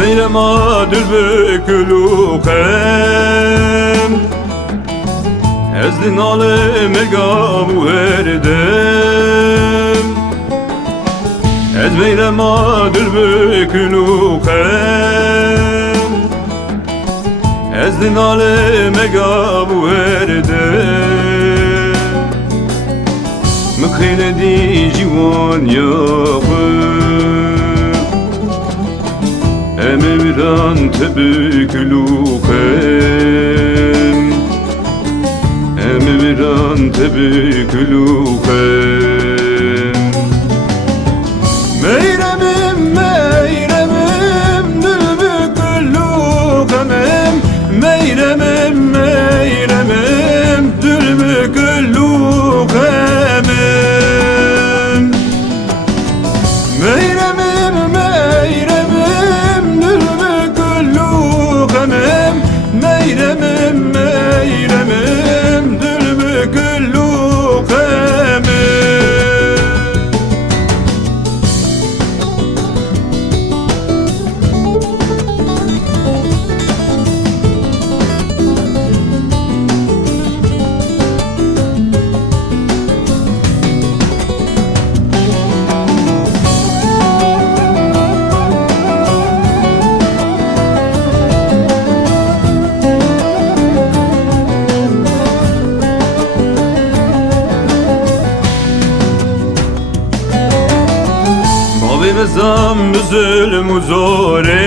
بينما دربك لوقم أزلن على مقام وردم Ez beynema دربك لوقم أزلن على مقام وردم مخيل دي جوان ياخد Emirdan tebük lukem Emirdan tebük lukem Meyremim meyremim Dülbük lukemim Meyremim meyremim Dülbük lukemim Meyremim meyremim Meyremim, meyremim, dülbük lukemim Zam zulm zore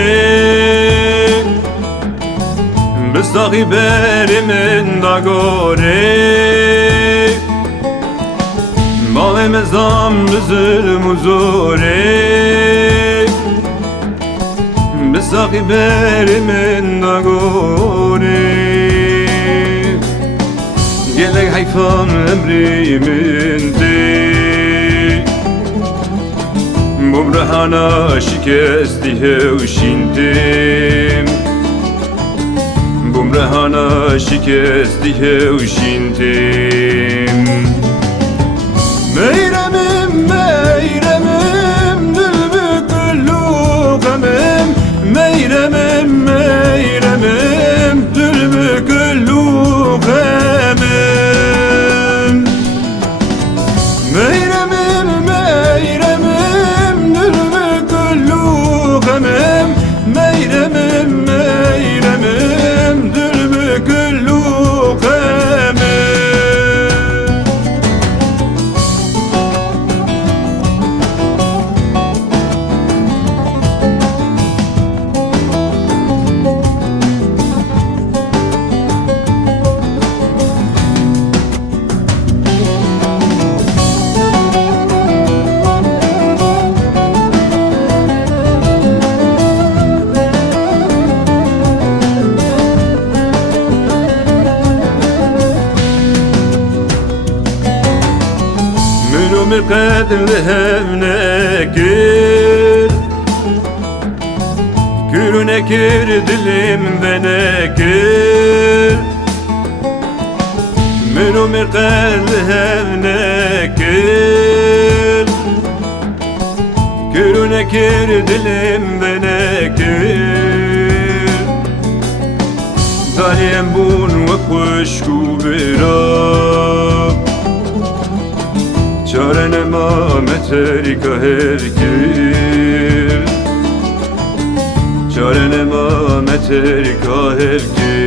Bistaqi berimin da gore Mavim zam zulm zore Bistaqi berimin da gore Gelek hayfam emrimin de Mumrahana şikesti hevşindim Bumrahana şikesti hevşindim Meyremim meyremim Dülbük lukemim Meyremim meyremim Dülbük lukemim Meyremim meyremim Meyremim, meyremim, dülbük lukemim Qedr hevnekir Kürünekir dilimde nekir Münumir qedr hevnekir Kürünekir dilimde nekir Daliyem bun ve kuşku birab Çare ma meterika herkir Çare ma meterika herkir